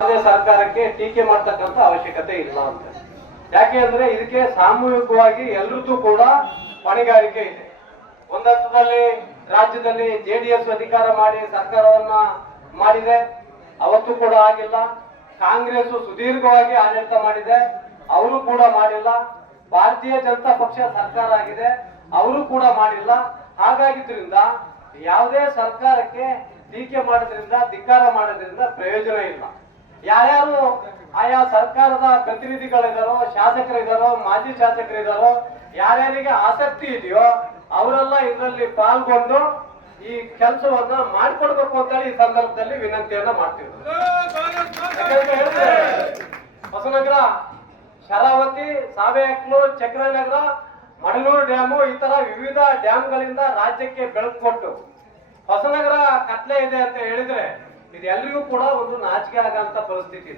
ಸರ್ಕಾರಕ್ಕೆ ಟೀಕೆ ಮಾಡ್ತಕ್ಕಂಥ ಅವಶ್ಯಕತೆ ಇಲ್ಲ ಅಂತ. ಯಾಕೆ ಅಂದ್ರೆ ಇದಕ್ಕೆ ಸಾಮೂಹಿಕವಾಗಿ ಎಲ್ರದ್ದು ಕೂಡ ಹೊಣೆಗಾರಿಕೆ ಇದೆ. ಒಂದರ್ಥದಲ್ಲಿ ರಾಜ್ಯದಲ್ಲಿ JDS ಅಧಿಕಾರ ಮಾಡಿ ಸರ್ಕಾರವನ್ನ ಮಾಡಿದೆ, ಅವತ್ತು ಕೂಡ ಆಗಿಲ್ಲ. ಕಾಂಗ್ರೆಸ್ ಸುದೀರ್ಘವಾಗಿ ಆಡಳಿತ ಮಾಡಿದೆ, ಅವರು ಕೂಡ ಮಾಡಿಲ್ಲ. ಭಾರತೀಯ ಜನತಾ ಪಕ್ಷ ಸರ್ಕಾರ ಆಗಿದೆ, ಅವರು ಕೂಡ ಮಾಡಿಲ್ಲ. ಹಾಗಾಗಿದ್ರಿಂದ ಯಾವುದೇ ಸರ್ಕಾರಕ್ಕೆ ಟೀಕೆ ಮಾಡೋದ್ರಿಂದ, ಧಿಕ್ಕಾರ ಮಾಡೋದ್ರಿಂದ ಪ್ರಯೋಜನ ಇಲ್ಲ. ಯಾರ್ಯಾರು ಆಯಾ ಸರ್ಕಾರದ ಪ್ರತಿನಿಧಿಗಳಿದಾರೋ, ಶಾಸಕರಿದಾರೋ, ಮಾಜಿ ಶಾಸಕರಿದಾರೋ, ಯಾರ್ಯಾರಿಗೆ ಆಸಕ್ತಿ ಇದೆಯೋ ಅವರೆಲ್ಲ ಇದರಲ್ಲಿ ಪಾಲ್ಗೊಂಡು ಈ ಕೆಲಸವನ್ನ ಮಾಡಿಕೊಡ್ಬೇಕು ಅಂತ ಹೇಳಿ ಈ ಸಂದರ್ಭದಲ್ಲಿ ವಿನಂತಿಯನ್ನ ಮಾಡ್ತೀವಿ. ಹೊಸನಗರ, ಶರಾವತಿ, ಸಾವೆಹಕ್ಲು, ಚಕ್ರನಗರ, ಮಡಲೂರು ಡ್ಯಾಮು ಈ ತರ ವಿವಿಧ ಡ್ಯಾಮ್ಗಳಿಂದ ರಾಜ್ಯಕ್ಕೆ ಬೆಳಕು ಕೊಟ್ಟು ಹೊಸನಗರ ಕತ್ಲೆ ಇದೆ ಅಂತ ಹೇಳಿದ್ರೆ ಇದೆಲ್ಲರಿಗೂ ಕೂಡ ಒಂದು ನಾಚಿಕೆ ಆಗಂತ ಪರಿಸ್ಥಿತಿ.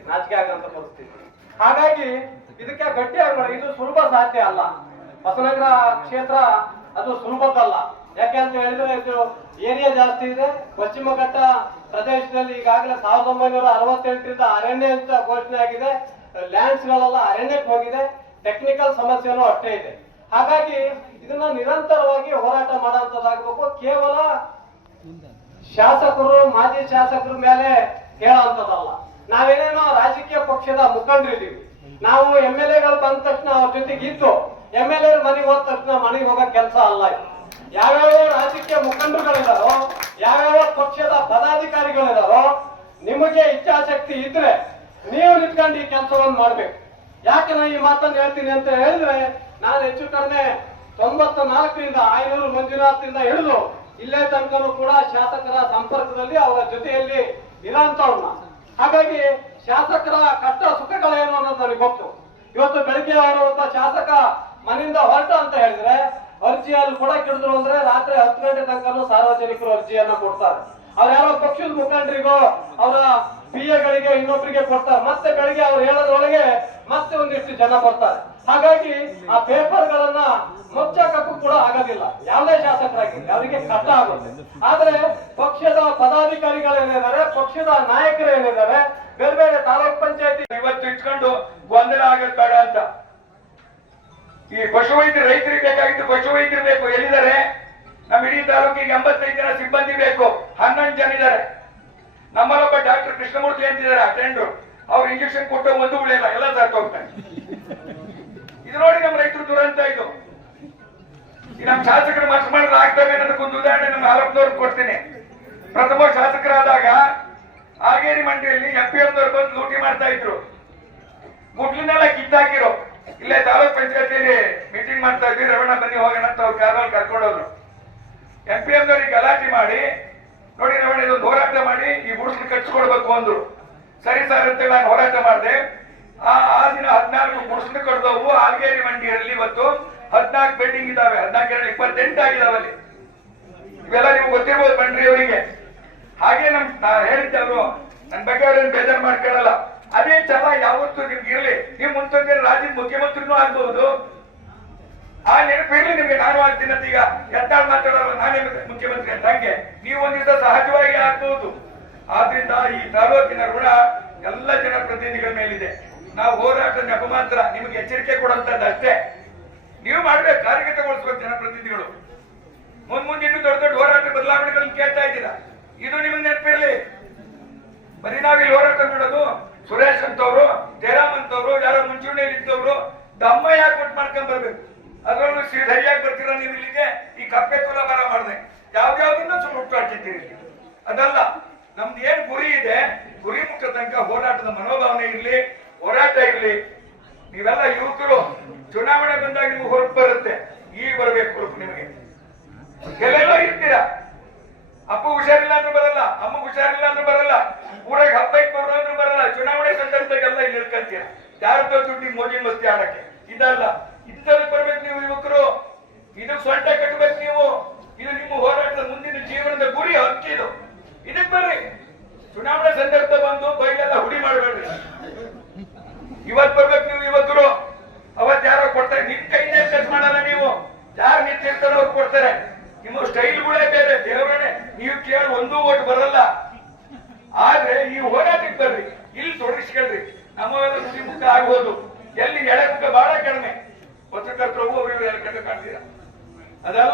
ಹಾಗಾಗಿ ಇದಕ್ಕೆ ಗಟ್ಟಿಯಾಗಿ ಮಾಡಿ, ಇದು ಸುಲಭ ಸಾಧ್ಯ ಅಲ್ಲ. ಹೊಸನಗರ ಕ್ಷೇತ್ರ ಅದು ಸುಲಭದಲ್ಲ. ಯಾಕೆ ಅಂತ ಹೇಳಿದ್ರೆ ಇದು ಏರಿಯಾ ಜಾಸ್ತಿ ಇದೆ. ಪಶ್ಚಿಮ ಘಟ್ಟ ಪ್ರದೇಶದಲ್ಲಿ ಈಗಾಗಲೇ 1968ರಿಂದ ಅರಣ್ಯ ಅಂತ ಘೋಷಣೆ ಆಗಿದೆ. ಲ್ಯಾಂಡ್ಸ್ ಗಳೆಲ್ಲ ಅರಣ್ಯಕ್ಕೆ ಹೋಗಿದೆ. ಟೆಕ್ನಿಕಲ್ ಸಮಸ್ಯೆನೂ ಅಷ್ಟೇ ಇದೆ. ಹಾಗಾಗಿ ಇದನ್ನ ನಿರಂತರವಾಗಿ ಹೋರಾಟ ಮಾಡುವಂತದ್ದಾಗಬೇಕು. ಕೇವಲ ಶಾಸಕರು, ಮಾಜಿ ಶಾಸಕರ ಮೇಲೆ ಹೇಳುವಂತದ್ದಲ್ಲ. ನಾವೇನೇನೋ ರಾಜಕೀಯ ಪಕ್ಷದ ಮುಖಂಡರಿದ್ದೀವಿ. ನಾವು MLAಗಳು ಬಂದ ತಕ್ಷಣ ಅವ್ರ ಜೊತೆಗೆ ಇದ್ದು MLA ಮನೆಗೆ ಹೋದ ತಕ್ಷಣ ಮನೆಗೆ ಹೋಗೋ ಕೆಲಸ ಅಲ್ಲ. ಯಾವ್ಯಾವ ರಾಜಕೀಯ ಮುಖಂಡರುಗಳಿದಾರೋ, ಯಾವ್ಯಾವ ಪಕ್ಷದ ಪದಾಧಿಕಾರಿಗಳಿದಾರೋ, ನಿಮಗೆ ಇಚ್ಛಾಶಕ್ತಿ ಇದ್ರೆ ನೀವು ನಿಂತ್ಕೊಂಡು ಈ ಕೆಲಸವನ್ನು ಮಾಡ್ಬೇಕು. ಯಾಕೆ ನಾನು ಈ ಮಾತನ್ನು ಹೇಳ್ತೀನಿ ಅಂತ ಹೇಳಿದ್ರೆ, ನಾನು ಹೆಚ್ಚು ಕಡಿಮೆ 94ರಿಂದ ಆಯನೂರು ಮಂಜುನಾಥ್ರಿಂದ ಹಿಡಿದು ಇಲ್ಲೇ ತನಕನೂ ಕೂಡ ಶಾಸಕರ ಸಂಪರ್ಕದಲ್ಲಿ, ಅವರ ಜೊತೆಯಲ್ಲಿ ಇರೋಂಥವ್ರನ್ನ. ಹಾಗಾಗಿ ಶಾಸಕರ ಕಷ್ಟ ಸುಖಗಳೇನು ಅನ್ನೋದು ನನಗೆ ಗೊತ್ತು. ಇವತ್ತು ಬೆಳಿಗ್ಗೆ ಅವರು ಒಬ್ಬ ಶಾಸಕ ಮನೆಯಿಂದ ಹೊರಟ ಅಂತ ಹೇಳಿದ್ರೆ ಅರ್ಜಿಯಲ್ಲಿ ಕೂಡ ಕಿಡಿದ್ರು ಅಂದ್ರೆ ರಾತ್ರಿ 10 ಗಂಟೆ ತನಕನೂ ಸಾರ್ವಜನಿಕರು ಅರ್ಜಿಯನ್ನ ಕೊಡ್ತಾರೆ. ಅವ್ರ ಯಾರೋ ಪಕ್ಷದ ಮುಖಂಡರಿಗೋ ಅವರ PAಗಳಿಗೆ ಇನ್ನೊಬ್ಬರಿಗೆ ಕೊಡ್ತಾರೆ. ಮತ್ತೆ ಬೆಳಿಗ್ಗೆ ಅವ್ರು ಹೇಳೋದ್ರೊಳಗೆ ಮತ್ತೆ ಒಂದಿಷ್ಟು ಜನ ಬರ್ತಾರೆ. ಹಾಗಾಗಿ ಆ ಪೇಪರ್ಗಳನ್ನ ಮುಚ್ಚಾಕಕ್ಕೂ ಕೂಡ ಆಗೋದಿಲ್ಲ. ಯಾವುದೇ ಶಾಸಕರಾಗಿರ್ಲಿ ಅವರಿಗೆ ಕಷ್ಟ ಆಗುತ್ತೆ. ಆದ್ರೆ ಪಕ್ಷದ ಪದಾಧಿಕಾರಿಗಳೇನಿದ್ದಾರೆ, ಪಕ್ಷದ ನಾಯಕರು ಏನಿದ್ದಾರೆ, ಬೇರೆ ಬೇರೆ ತಾಲೂಕ್ ಪಂಚಾಯತಿ ಇವತ್ತು ಇಟ್ಕೊಂಡು ಗೊಂದಲ ಆಗದ್ ಬೇಡ ಅಂತ. ಈ ಪಶುವೈದ್ಯರು, ರೈತರಿಗೆ ಬೇಕಾಗಿದ್ದು ಪಶುವೈದ್ಯರು ಬೇಕು. ಎಲ್ಲಿದ್ದಾರೆ? ನಮ್ಮ ಇಡೀ ತಾಲೂಕಿಗೆ 85 ಜನ ಸಿಬ್ಬಂದಿ ಬೇಕು. 11 ಜನ ಇದ್ದಾರೆ. ನಮ್ಮಲ್ಲೊಬ್ಬ ಡಾಕ್ಟರ್ ಕೃಷ್ಣಮೂರ್ತಿ ಅಂತಿದ್ದಾರೆ ಅಟೆಂಡರ್. ಅವ್ರು ಇಂಜೆಕ್ಷನ್ ಕೊಟ್ಟು ಒಂದು ಉಳಿಯಲ್ಲ, ಎಲ್ಲ ಸಾಕು ಹೋಗ್ತಾರೆ. ಇದು ನೋಡಿ ನಮ್ಮ ರೈತರು ದುರಂತ. ಇದು ಈ ನಮ್ಮ ಶಾಸಕರು ಮನಸ್ಸು ಮಾಡಿದ್ರೆ ಆಗ್ತವೆ ಅನ್ನೋದಕ್ಕೊಂದು ಉದಾಹರಣೆ ನಮ್ಮ ಆರೋಪದವ್ರಿಗೆ ಕೊಡ್ತೀನಿ. ಪ್ರಥಮ ಶಾಸಕರಾದಾಗ ಆಗೇರಿ ಮಂಡಿಯಲ್ಲಿ FPMದವ್ರು ಬಂದು ಲೂಟಿ ಮಾಡ್ತಾ ಇದ್ರು. ಗುಡ್ಲಿನೆಲ್ಲ ಕಿತ್ತಾಕಿರೋ. ಇಲ್ಲೇ ತಾಲೂಕ್ ಪಂಚಾಯತಿಯಲ್ಲಿ ಮೀಟಿಂಗ್ ಮಾಡ್ತಾ ಇದ್ವಿ. ರವಣ ಬನ್ನಿ ಹೋಗೋಣ ಅಂತ ಅವ್ರು ಕಾರಲ್ಲಿ ಕರ್ಕೊಂಡೋದ್ರು. FPMದವ್ರಿಗೆ ಗಲಾಟೆ ಮಾಡಿ, ನೋಡಿ ರವಣ ಇದೊಂದು ಹೋರಾಟ ಮಾಡಿ ಈ ಗುಡಿಸಲು ಕಟ್ಸ್ಕೊಡ್ಬೇಕು ಅಂದ್ರು. ಸರಿ ಸರ್ ಅಂತ ನಾನು ಹೋರಾಟ ಮಾಡಿದೆ. ಆ ದಿನ 14 ಗುಡಿಸಲು ಕಡ್ದವು. ಆಲ್ಗೇರಿ ಮಂಡಿಯಲ್ಲಿ ಇವತ್ತು 14 ಬಿಲ್ಡಿಂಗ್ ಇದಾವೆ. 14 28 ಆಗಿದಾವಲ್ಲಿ. ಇವೆಲ್ಲ ನಿಮ್ಗೆ ಗೊತ್ತಿರ್ಬೋದು ಬನ್ರಿ ಅವರಿಗೆ. ಹಾಗೆ ನಾ ಹೇಳಿದ್ದೆ, ಅವರು ನನ್ನ ಬಗ್ಗೆ ಅವ್ರೇನು ಬೇಜಾರು ಮಾಡ್ಕೊಳ್ಳಲ್ಲ. ಅದೇ ಛಲ ಯಾವತ್ತೂ ನಿಮ್ಗೆ ಇರ್ಲಿ. ನೀವು ಮುಂಚೆ ರಾಜ್ಯದ ಮುಖ್ಯಮಂತ್ರಿನೂ ಆಗ್ಬಹುದು. ಆ ನೆನಪಿರ್ಲಿ ನಿಮ್ಗೆ. ನಾನು ಆಗ್ತೀನಿ ಅಂತ ಈಗ ಎತ್ತಾಳ್ ಮಾತಾಡೋರು ನಾನೇ ಮುಖ್ಯಮಂತ್ರಿ ಅಂತ. ಹಂಗೆ ನೀವು ಒಂದ್ ದಿವಸ ಸಹಜವಾಗಿ ಆಗ್ಬಹುದು. ಆದ್ರಿಂದ ಈ ತಾಲೂಕಿನ ಋಣ ಎಲ್ಲ ಜನಪ್ರತಿನಿಧಿಗಳ ಮೇಲಿದೆ. ನಾವು ಹೋರಾಟ ನೆಪ ಮಾತ್ರ ನಿಮ್ಗೆ ಎಚ್ಚರಿಕೆ ಕೊಡುವಂತದ್ದು ಅಷ್ಟೇ. ನೀವು ಮಾಡ್ಬೇಕು, ಕಾರ್ಯಗತಗೊಳಿಸ್ಬೇಕು ಜನಪ್ರತಿನಿಧಿಗಳು. ಮುಂದೆ ಇನ್ನೂ ದೊಡ್ಡ ದೊಡ್ಡ ಹೋರಾಟ ಬದಲಾವಣೆಗಳನ್ನ ಕೇಳ್ತಾ ಇದ್ದೀರಾ. ಇದು ನಿಮಗೆ ನೆನಪಿರ್ಲಿ. ಬರೀ ನಾವಿಲ್ಲಿ ಹೋರಾಟ ಮಾಡೋದು ಸುರೇಶ್ ಅಂತವ್ರು, ಜಯರಾಮ್ ಅಂತವ್ರು, ಯಾರೋ ಮುಂಚೂಣಿಯಲ್ಲಿ ಇದ್ದವ್ರು ದಮ್ಮ ಯಾಕೆ ಕೊಟ್ಟು ಮಾಡ್ಕೊಂಡ್ ಬರ್ಬೇಕು. ಅದ್ರಲ್ಲೂ ಸರಿಯಾಗಿ ಬರ್ತೀರ ನೀವು ಇಲ್ಲಿಗೆ. ಈ ಕಪ್ಪೆ ತುಲಾಭಾರ ಮಾಡಿದೆ ಯಾವ್ದಾವ್ದನ್ನ ಸುಮ್ಮನೆ ಹುಟ್ಟಾಡ್ತಿದ್ದೀರಿ. ಅದಲ್ಲ, ನಮ್ದು ಏನ್ ಗುರಿ ಇದೆ, ಗುರಿ ಮುಖ ತನಕ ಹೋರಾಟದ ಮನೋಭಾವನೆ ಇರ್ಲಿ, ಹೋರಾಟ ಇರ್ಲಿ. ನೀವೆಲ್ಲ ಯುವಕರು ಚುನಾವಣೆ ಬಂದಾಗ ನಿಮ್ಗೆ ಹೊರಟು ಬರುತ್ತೆ. ಈಗ ಬರಬೇಕು ಹೊರಟು. ನಿಮಗೆ ಎಲ್ಲೆಲ್ಲೋ ಇರ್ತೀರಾ. ಅಪ್ಪ ಹುಷಾರಿಲ್ಲ ಅಂದ್ರೂ ಬರಲ್ಲ, ಅಮ್ಮ ಹುಷಾರಿಲ್ಲ ಅಂದ್ರೂ ಬರಲ್ಲ, ಊರಾಗ ಹಬ್ಬ ಇಟ್ಕೊಡ್ರು ಅಂದ್ರೂ ಬರಲ್ಲ. ಚುನಾವಣೆ ಸಂದರ್ಭದಾಗೆಲ್ಲ ಇಲ್ಲಿ ಇರ್ಕಂತೀರ. ಯಾರದೋ ದುಡ್ಡಿ ಮೋಜಿ ಮಸ್ತಿ ಆಡಕ್ಕೆ. ಇದಲ್ಲ, ಇಂಥದಕ್ಕೆ ಬರ್ಬೇಕು ನೀವು ಯುವಕರು. ಇದಕ್ಕೆ ಸೊಂಟ ಕಟ್ಟಬೇಕು ನೀವು. ಇದು ನಿಮ್ಮ ಹೋರಾಟದ ಮುಂದಿನ ಜೀವನದ ಗುರಿ, ಹಕ್ಕಿದು. ಇದಕ್ಕೆ ಬರ್ರಿ. ಚುನಾವಣೆ ಸಂದರ್ಭ ಬಂದು ಬೈಲೆಲ್ಲ ಹುಡಿ ಮಾಡಬೇಡ್ರಿ. ಬರ್ರಿ, ಇಲ್ಲಿ ತೊಡಗಿಸ್ಕೊಳ್ರಿ. ನಮ್ಮವೆಲ್ಲ ನುಡಿ ಮುಖ ಆಗ್ಬೋದು, ಎಲ್ಲಿ ಎಳೆ ಮುಖ ಬಹಳ ಕಡಿಮೆ. ಪತ್ರಕರ್ತರು ಅವ್ರು ಇವ್ರು ಎಲ್ಲ ಕಡೆ ಕಾಣ್ತೀರಾ. ಅದೆಲ್ಲ